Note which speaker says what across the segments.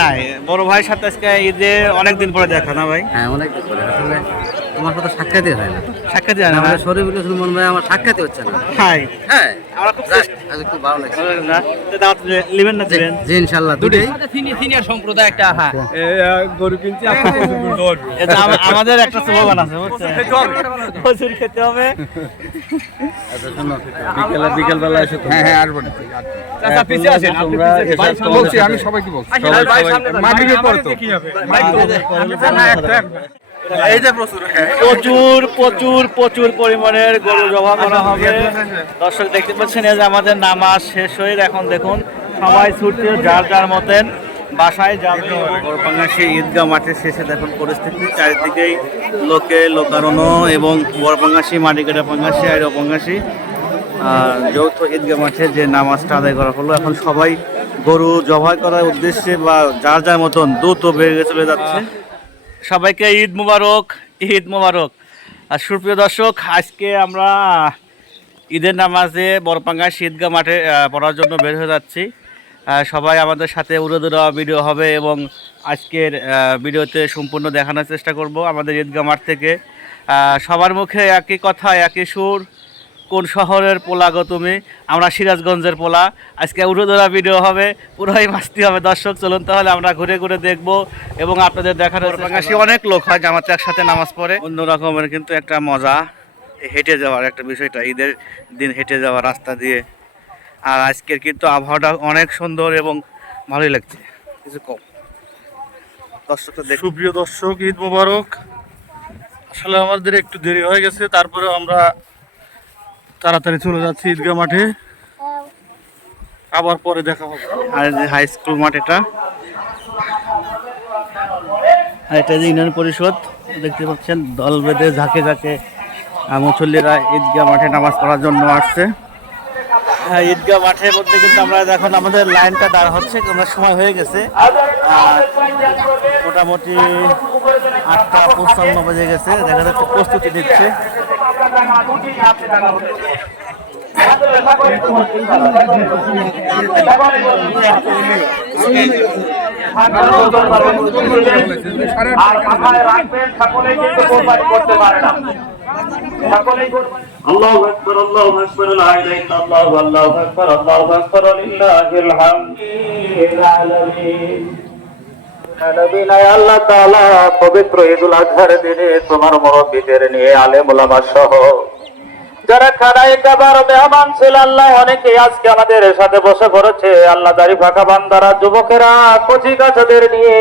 Speaker 1: নাই। বড় ভাইয়ের সাথে আজকে ঈদে অনেকদিন পরে দেখা না ভাই?
Speaker 2: হ্যাঁ অনেকদিন পরে। আসলে তোমার সাথে সাক্ষাৎই হয় না।
Speaker 1: সাক্ষাৎ যায় না
Speaker 2: আমাদের শরীফুল সুলমান ভাই আমার সাক্ষাৎই হচ্ছে না।
Speaker 1: হাই।
Speaker 2: হ্যাঁ
Speaker 1: আমরা খুব
Speaker 2: আজ খুব ভালো লাগছে।
Speaker 1: দাওয়াত নেবেন না দিবেন?
Speaker 2: জি ইনশাল্লাহ দুটোই
Speaker 3: সিনিয়র সম্প্রদায় একটা হ্যাঁ।
Speaker 1: এটা আমাদের একটা স্লোগান আছে বুঝছেন? প্রচুর খেতে হবে।
Speaker 4: বিকেলে বিকেল বেলা এসে
Speaker 2: হ্যাঁ হ্যাঁ আসব না।
Speaker 4: চাচা পিছে আসেন তোমরা বলছি আমি সবাইকে বলছি। তো।
Speaker 1: এই যে প্রচুর প্রচুর প্রচুর প্রচুর পরিমাণের গরু জমা করা হবে। দর্শক দেখতে পাচ্ছেন এই যে আমাদের নামাজ শেষ হয়ে এখন দেখুন সবাই ছুটছে যার যার মতেন বাসায় যাবে। বড়পাঙ্গাসি ঈদগাহ মাঠের শেষে দেখুন পরিস্থিতি চারিদিকেই লোকে লোকারণ্য এবং বড়পাঙ্গাসি মাটিকাটা পাঙ্গাসি আর অপাঙ্গাসি আর যৌথ ঈদগাহ মাঠে যে নামাজটা আদায় করা হলো এখন সবাই গরু জবাই করার উদ্দেশ্যে বা যার যার মতন দ্রুত বেরিয়ে চলে যাচ্ছে। সবাইকে ঈদ মুবারক ঈদ মুবারক। আর সুপ্রিয় দর্শক, আজকে আমরা ঈদের নামাজে বড়পাঙ্গা ঈদগাহ মাঠে পড়ার জন্য বের হয়ে যাচ্ছি। সবাই আমাদের সাথে উড়োদুরা ভিডিও হবে এবং আজকের ভিডিওতে সম্পূর্ণ দেখানোর চেষ্টা করব আমাদের ঈদগাহ মাঠ থেকে। সবার মুখে একই কথা, একই সুর কোন শহরের পোলা গো তুমি? আমরা সিরাজগঞ্জের পোলা। আজকে উড়োধরা ভিডিও হবে পুরোই মাস্তি হবে। দর্শক চলুন তাহলে আমরা ঘুরে ঘুরে দেখব এবং আপনাদের দেখানোর অনেক লোক হয় জামাতে একসাথে নামাজ পড়ে। অন্য রকমের কিন্তু একটা মজা হেঁটে যাওয়ার একটা বিষয়টা ঈদের দিন হেঁটে যাওয়া রাস্তা দিয়ে। আর আজকের কিন্তু আবহাওয়াটা অনেক সুন্দর এবং ভালোই লাগছে কিছু কম। দর্শক
Speaker 4: সুপ্রিয় দর্শক ঈদ মোবারক। আসলে আমাদের একটু দেরি হয়ে গেছে তারপরে আমরা তাড়াতাড়ি চলে যাচ্ছি ঈদগাহ মাঠে। আবার পরে দেখা হবে।
Speaker 1: আর হাই স্কুল মাঠ এটা। আর এটা যে ইউনিয়ন পরিষদ দেখতে পাচ্ছেন দল বেঁধে ঝাঁকে ঝাঁকে মুসল্লিরা ঈদগাহ মাঠে নামাজ পড়ার জন্য আসছে। হ্যাঁ ঈদগাহ মাঠের মধ্যে কিন্তু আমরা এখন আমাদের লাইনটা দাঁড় হচ্ছে আমরা সময় হয়ে গেছে। আর মোটামুটি আটটা পঞ্চান্ন বেজে গেছে দেখা যাচ্ছে প্রস্তুতি নিচ্ছে।
Speaker 5: আল্লাহ আকবার আল্লাহু আকবার লা আল্লাহ তাআলা, পবিত্র ঈদুল আজহার দিনে তোমার মুরব্বিদের নিয়ে আলেম ওলামা সহ। যারা খানায় কাবার মেহমান ছিল, আল্লাহ অনেকে আজকে আমাদের সাথে বসে পড়েছে। আল্লাহ দাড়ি ফাঁকা বান্দারা, যুবকেরা, কচি গাছদের নিয়ে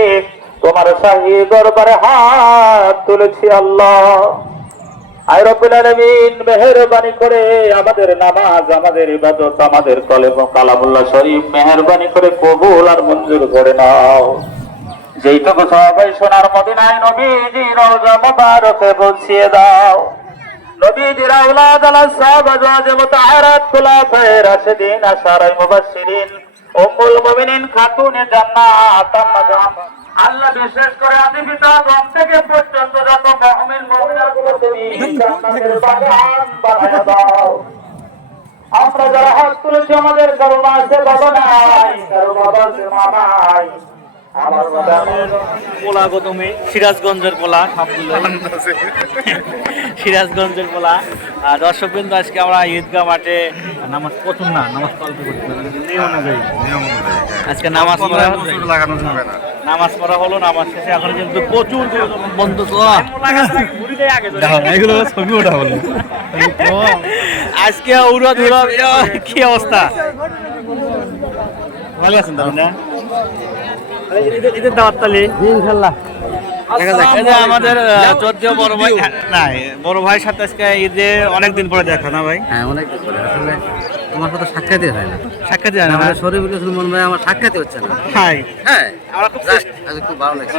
Speaker 5: তোমার শাহী দরবারে হাত তুলেছি আল্লাহ। আলামিন করে আমাদের নামাজ, আমাদের ইবাদত, আমাদের কলেম কালামুল্লাহ শরীফ মেহেরবানি করে কবুল আর মঞ্জুর করে নাও। যেইটুকু সবাই সোনার মদিনায় নবীজি রওজা মুবারকে পৌঁছিয়ে দাও। নবীজির আওলাদ আলা সাহাব আজওয়াজ মুতাহারাত খুলাফায়ে রাশিদিন আশারায়ে মুবাশশিরিন, উম্মুল মুমিনিন, খাতুনে জান্নাত, আম্মা জান। আল্লাহ বিশেষ করে আদি পিতা গম থেকে পর্যন্ত যত মুমিন মুমিনাতগুলো তুমি জান্নাতের বাগান আমরা যারা হাত তুলেছি আমাদের কারও মা আছে বাবা নাই, কারও বাবা আছে মা নাই।
Speaker 1: পোলা গো তুমি? সিরাজগঞ্জের পোলা সিরাজগঞ্জের পোলা আর দর্শকবৃন্দ আজকে আমরা ঈদগাহ মাঠে নামাজ প্রথম না নামাজ করতে অনুযায়ী আজকে নামাজ পড়া নামাজ পড়া হলো নামাজ শেষে এখন কিন্তু প্রচুর বন্ধু তো
Speaker 4: এগুলো ছবি ওঠা হলো
Speaker 1: আজকে উড়ো ধুরো কি অবস্থা? ভালো আছেন তাহলে? ঈদের দাওয়াত তালি।
Speaker 2: ইনশাল্লাহ।
Speaker 1: দেখা যাক। এই যে আমাদের চোদ্দ বড় ভাই নাই বড় ভাইয়ের সাথে আজকে ঈদে অনেকদিন পরে দেখা না ভাই?
Speaker 2: হ্যাঁ অনেক পরে। আসলে তোমার সাথে সাক্ষাৎই হয় না।
Speaker 1: সাক্ষাৎ যায় না
Speaker 2: শরীর শরীফুল মন ভাই আমার সাক্ষাৎই হচ্ছে না।
Speaker 1: হাই
Speaker 2: হ্যাঁ
Speaker 1: আমরা খুব
Speaker 2: খুব ভালো লাগছে।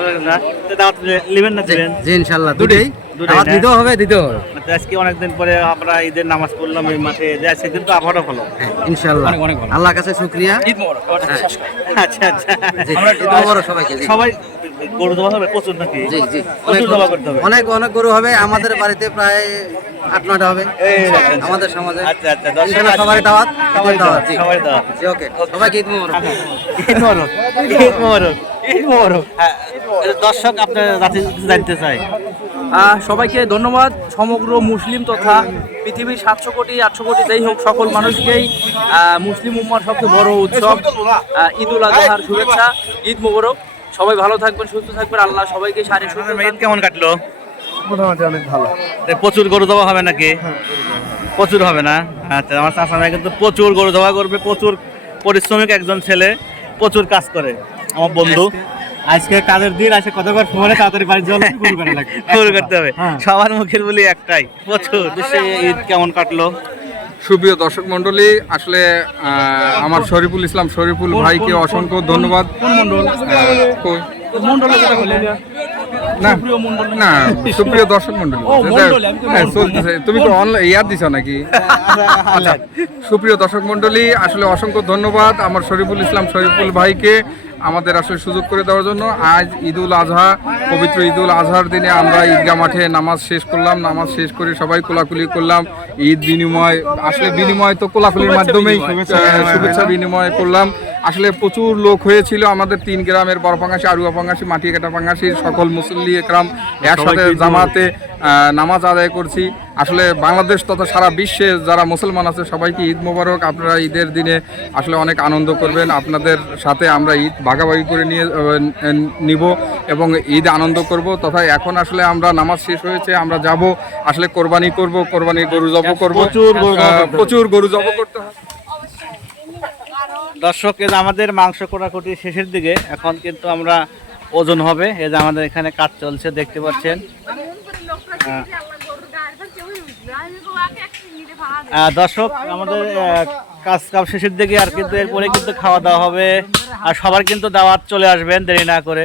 Speaker 1: দাওয়াত নেবেন না দিবেন
Speaker 2: জি ইনশাল্লাহ দুটোই। দিতেও হবে দিতেও হবে।
Speaker 1: আজকে অনেকদিন পরে আমরা ঈদের নামাজ পড়লাম এই মাঠে যে আজকে কিন্তু আবহাওয়া ভালো।
Speaker 2: হ্যাঁ, ইনশাল্লাহ আল্লাহর কাছে শুক্রিয়া।
Speaker 3: ঈদ মোবারক
Speaker 1: আচ্ছা আচ্ছা।
Speaker 2: জি, ঈদ মোবারক সবাইকে
Speaker 1: সবাই গরু দেওয়া হবে প্রচুর নাকি?
Speaker 2: জি জি।
Speaker 1: করতে হবে।
Speaker 2: অনেক অনেক গরু হবে আমাদের বাড়িতে প্রায় আট নয়টা হবে। আমাদের সমাজে।
Speaker 1: আচ্ছা আচ্ছা
Speaker 2: সবারই দাওয়াত
Speaker 1: সবাই
Speaker 2: দাওয়াত জি।
Speaker 1: সবাই দাওয়াত।
Speaker 2: জি ওকে সবাইকে ঈদ মোবারক।
Speaker 1: ঈদ মোবারক। ঈদ মোবারক। হ্যাঁ, দর্শক আপনার জানতে চাই
Speaker 3: সবাইকে ধন্যবাদ। সমগ্র মুসলিম তথা পৃথিবীর সাতশো কোটি আটশো কোটি যাই হোক সকল মানুষকেই আহ, মুসলিম উম্মার সবচেয়ে বড় উৎসব ঈদ উল আজহার শুভেচ্ছা ঈদ মোবারক। সবাই ভালো থাকবেন সুস্থ থাকবেন। আল্লাহ সবাইকে শারীরিক সুস্থ
Speaker 1: ঈদ কেমন কাটলো?
Speaker 2: মোটামুটি অনেক ভালো।
Speaker 1: প্রচুর গরু দেওয়া হবে নাকি? প্রচুর হবে না? আচ্ছা আমার চাষা ভাই কিন্তু প্রচুর গরু দেওয়া করবে প্রচুর পরিশ্রমিক একজন ছেলে প্রচুর কাজ করে। আমার বন্ধু।
Speaker 6: আজকে কাজের দিন আসে কতবার ফোনে তাড়াতাড়ি বাড়ি জল শুরু করা লাগে
Speaker 1: শুরু করতে হবে। সবার মুখের বলি একটাই প্রচুর। দেশে ঈদ কেমন কাটলো?
Speaker 7: সুপ্রিয় দর্শক মন্ডলী আসলে আমার শরীফুল ইসলাম শরীফুল ভাইকে অসংখ্য ধন্যবাদ। না না সুপ্রিয় দর্শক মন্ডলী হ্যাঁ, চলতেছে। তুমি তো অনলাইন ইয়ার দিছ নাকি? আচ্ছা, সুপ্রিয় দর্শক মন্ডলী আসলে অসংখ্য ধন্যবাদ। আমার শরীফুল ইসলাম শরীফুল ভাইকে আমাদের আসলে সুযোগ করে দেওয়ার জন্য আজ ঈদুল আজহা পবিত্র ঈদুল আজহার দিনে আমরা ঈদগাহ মাঠে নামাজ শেষ করলাম নামাজ শেষ করে সবাই কোলাকুলি করলাম ঈদ বিনিময় আসলে বিনিময় তো কোলাকুলির মাধ্যমেই শুভেচ্ছা বিনিময়। করলাম। আসলে প্রচুর লোক হয়েছিল আমাদের তিন গ্রামের বড়পাঙ্গাসি আরুয়া পাঙ্গাসী মাটি কাটা পাঙ্গাসির সকল মুসল্লি একরাম একসাথে জামাতে নামাজ আদায় করছি। আসলে বাংলাদেশ তথা সারা বিশ্বে যারা মুসলমান আছে সবাইকে ঈদ মোবারক। আপনারা ঈদের দিনে আসলে অনেক আনন্দ করবেন। আপনাদের সাথে আমরা ঈদ ভাগাভাগি করে নিয়ে নিব এবং ঈদ আনন্দ করব। তথা এখন আসলে আমরা নামাজ শেষ হয়েছে আমরা যাব আসলে কোরবানি করব কোরবানির গরু জব করব।
Speaker 1: প্রচুর গরু জবাই
Speaker 7: আহ,
Speaker 1: করতে হবে।
Speaker 7: প্রচুর গরু জব করতে হবে।
Speaker 1: দর্শক আমাদের মাংস কোটাকুটি শেষের দিকে এখন কিন্তু আমরা ওজন হবে। এই যে আমাদের এখানে কাজ চলছে দেখতে পাচ্ছেন। দর্শক, আমাদের কাজ কাম শেষের দিকে আর কিন্তু এরপরে কিন্তু খাওয়া দাওয়া হবে। আর সবার কিন্তু দাওয়াত চলে আসবেন দেরি না করে।